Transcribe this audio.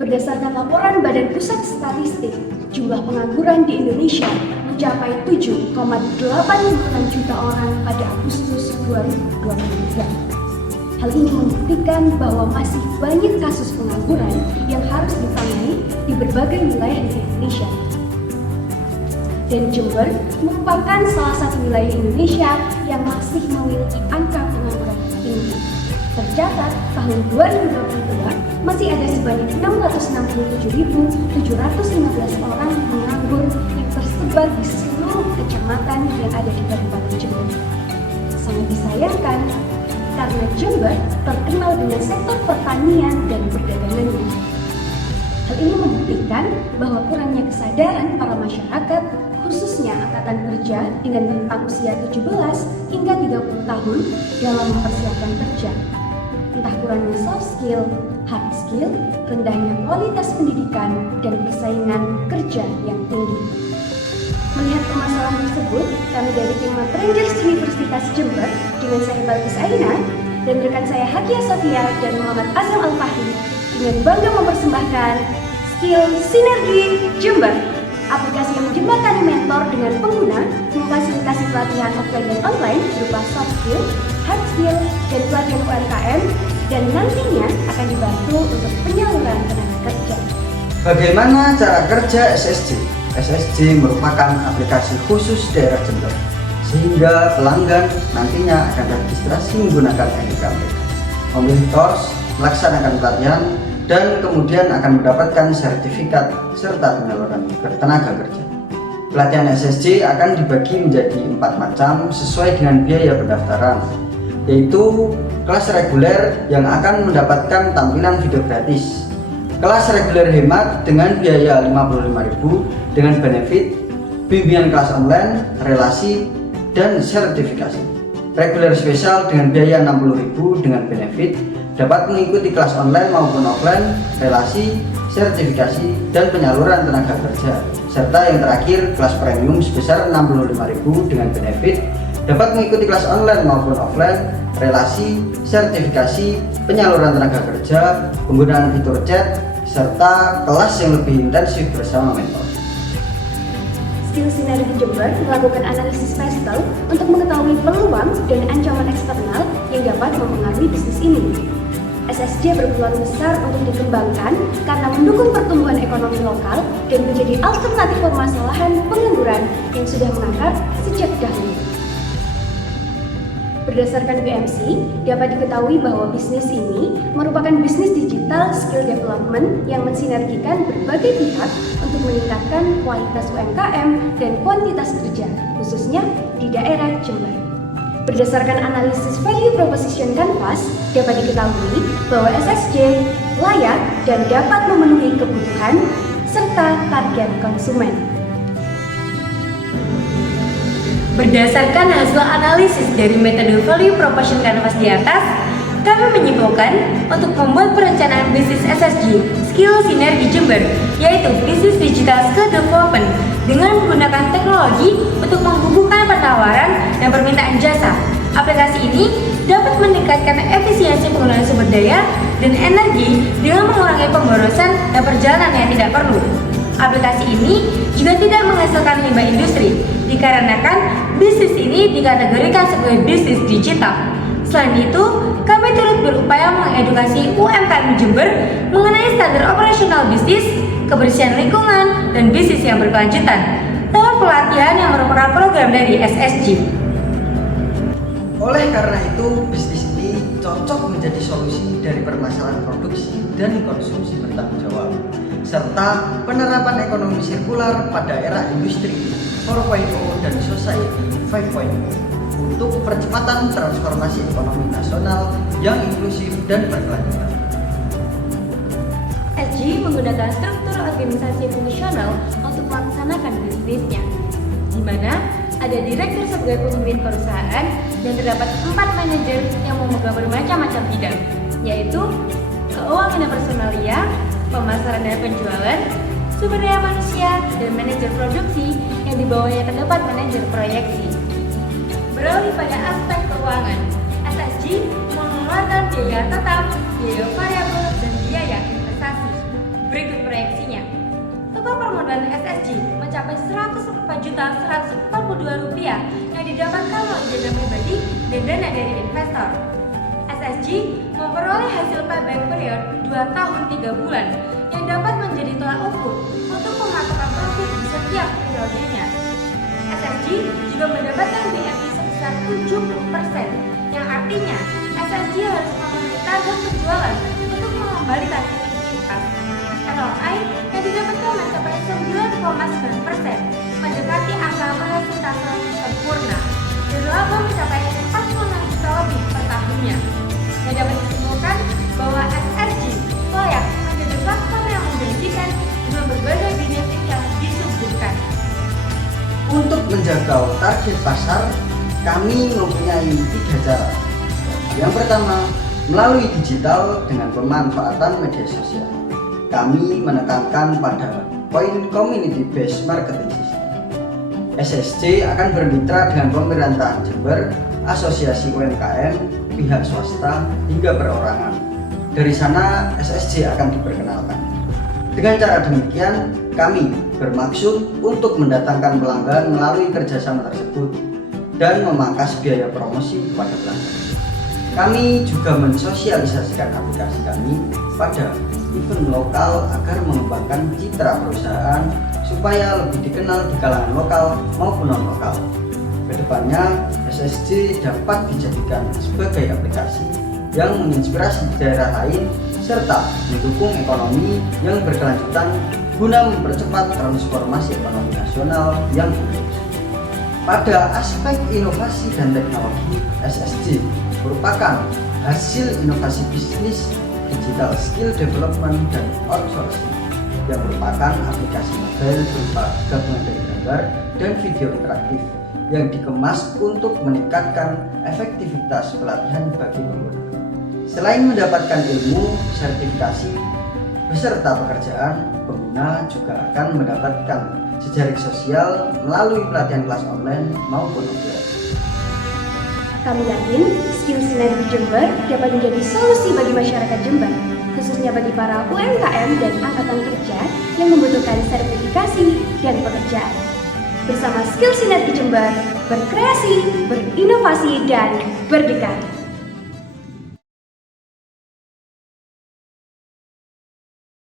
Berdasarkan laporan Badan Pusat Statistik, jumlah pengangguran di Indonesia mencapai 7,8 juta orang pada Agustus 2023. Hal ini membuktikan bahwa masih banyak kasus pengangguran yang harus ditangani di berbagai wilayah di Indonesia. Dan Jember merupakan salah satu wilayah Indonesia yang masih memiliki angka pengangguran tinggi. Tercatat tahun 2022 masih ada sebanyak 667.715 orang penganggur yang tersebar di seluruh kecamatan yang ada di Kabupaten Jember. Sangat disayangkan karena Jember terkenal dengan sektor pertanian dan perdagangannya. Hal ini membuktikan bahwa kurangnya kesadaran para masyarakat, khususnya angkatan kerja dengan rentang usia 17 hingga 30 tahun dalam mempersiapkan kerja. Entah kurangnya soft skill, hard skill, rendahnya kualitas pendidikan, dan persaingan kerja yang tinggi. Melihat permasalahan tersebut, kami dari tim Rangers Universitas Jember dengan saya Balkis Aina dan rekan saya Hakia Sofia dan Muhammad Azam Al-Fahri dengan bangga mempersembahkan Skill Sinergi Jember, aplikasi yang menjembatani mentor dengan pengguna, memfasilitasi pelatihan offline dan online berupa soft skill, hard skill, dan pelatihan UMKM, dan nantinya akan dibantu untuk penyaluran tenaga kerja. Bagaimana cara kerja SSJ? SSJ merupakan aplikasi khusus daerah Jember, sehingga pelanggan nantinya akan registrasi menggunakan NIK, memilih course, melaksanakan pelatihan, dan kemudian akan mendapatkan sertifikat serta penyaluran tenaga kerja. Pelatihan SSJ akan dibagi menjadi 4 macam sesuai dengan biaya pendaftaran, yaitu kelas reguler yang akan mendapatkan tampilan video gratis, kelas reguler hemat dengan biaya 55.000 dengan benefit, bimbingan kelas online, relasi, dan sertifikasi. Reguler spesial dengan biaya 60.000 dengan benefit, dapat mengikuti kelas online maupun offline, relasi, sertifikasi, dan penyaluran tenaga kerja. Serta yang terakhir, kelas premium sebesar 65.000 dengan benefit, dapat mengikuti kelas online maupun offline, relasi, sertifikasi, penyaluran tenaga kerja, penggunaan fitur chat, serta kelas yang lebih intensif bersama mentor. Skill Sinergi Jember melakukan analisis PESTEL untuk mengetahui peluang dan ancaman eksternal yang dapat mempengaruhi bisnis ini. SSJ berpeluang besar untuk dikembangkan karena mendukung pertumbuhan ekonomi lokal dan menjadi alternatif permasalahan pengangguran yang sudah mengakar sejak dahulu. Berdasarkan BMC, dapat diketahui bahwa bisnis ini merupakan bisnis digital skill development yang mensinergikan berbagai pihak untuk meningkatkan kualitas UMKM dan kuantitas kerja, khususnya di daerah Jember. Berdasarkan analisis value proposition Canvas, dapat diketahui bahwa SSJ layak dan dapat memenuhi kebutuhan serta target konsumen. Berdasarkan hasil analisis dari metode value proposition canvas di atas, kami menyimpulkan untuk membuat perencanaan bisnis SSJ Skill Sinergi Jember, yaitu bisnis digital skill development dengan menggunakan teknologi untuk menghubungkan penawaran dan permintaan jasa. Aplikasi ini dapat meningkatkan efisiensi penggunaan sumber daya dan energi dengan mengurangi pemborosan dan perjalanan yang tidak perlu. Aplikasi ini juga tidak menghasilkan limbah industri, dikarenakan bisnis ini dikategorikan sebagai bisnis digital. Selain itu, kami turut berupaya mengedukasi UMKM Jember mengenai standar operasional bisnis, kebersihan lingkungan, dan bisnis yang berkelanjutan lewat pelatihan yang merupakan program dari SSJ. Oleh karena itu, bisnis ini cocok menjadi solusi dari permasalahan produksi dan konsumsi bertanggung jawab, serta penerapan ekonomi sirkular pada era industri 4.0 dan society 5.0 untuk percepatan transformasi ekonomi nasional yang inklusif dan berkelanjutan. SSJ menggunakan struktur organisasi fungsional untuk melaksanakan bisnisnya, di mana ada direktur sebagai pemimpin perusahaan dan terdapat 4 manajer yang memegang bermacam-macam bidang, yaitu keuangan dan personalia, pemasaran dan penjualan, sumber daya manusia, dan manajer produksi yang di bawahnya terdapat manajer proyeksi. Beralih pada aspek keuangan, SSJ mengeluarkan biaya tetap, biaya variabel, dan biaya investasi. Berikut proyeksinya. Total permodalan SSG mencapai Rp104.142 yang didapatkan melalui dana pribadi dan dana dari investor. SSG memperoleh hasil payback period 2 tahun 3 bulan yang dapat menjadi tolak ukur untuk pematokan profit di setiap periodenya. SSG juga mendapatkan BMI sebesar 70%, yang artinya SSG harus memenuhi target penjualan untuk mengembalikan likuiditas. ROI yang didapatkan mencapai 9,9%, mendekati angka persentase sempurna, dan laba mencapai 46 juta lebih per tahunnya. Yang dapat disimpulkan bahwa SSG layak menjadi platform yang menjanjikan dengan berbagai benefit yang disuguhkan. Untuk menjangkau target pasar, kami mempunyai 3 cara. Yang pertama, melalui digital dengan pemanfaatan media sosial. Kami menekankan pada poin community based marketing system. SSG akan bermitra dengan pemerintahan Jember, asosiasi UMKM, pihak swasta, hingga perorangan. Dari sana SSG akan diperkenalkan. Dengan cara demikian, kami bermaksud untuk mendatangkan pelanggan melalui kerjasama tersebut dan memangkas biaya promosi kepada pelanggan. Kami juga mensosialisasikan aplikasi kami pada event lokal agar mengembangkan citra perusahaan supaya lebih dikenal di kalangan lokal maupun non-lokal. Kedepannya, SSG dapat dijadikan sebagai aplikasi yang menginspirasi daerah lain serta mendukung ekonomi yang berkelanjutan guna mempercepat transformasi ekonomi nasional yang inklusif. Pada aspek inovasi dan teknologi, SSG merupakan hasil inovasi bisnis, digital skill development, dan outsourcing yang merupakan aplikasi mobile berupa gabungan dari gambar dan video interaktif yang dikemas untuk meningkatkan efektivitas pelatihan bagi pengguna. Selain mendapatkan ilmu, sertifikasi, beserta pekerjaan, pengguna juga akan mendapatkan jejaring sosial melalui pelatihan kelas online maupun offline. Kami yakin skill sinergi Jember dapat menjadi solusi bagi masyarakat Jember, khususnya bagi para UMKM dan angkatan kerja yang membutuhkan sertifikasi dan pekerjaan. Bersama skill sinergi Jember, berkreasi, berinovasi, dan berdekatan.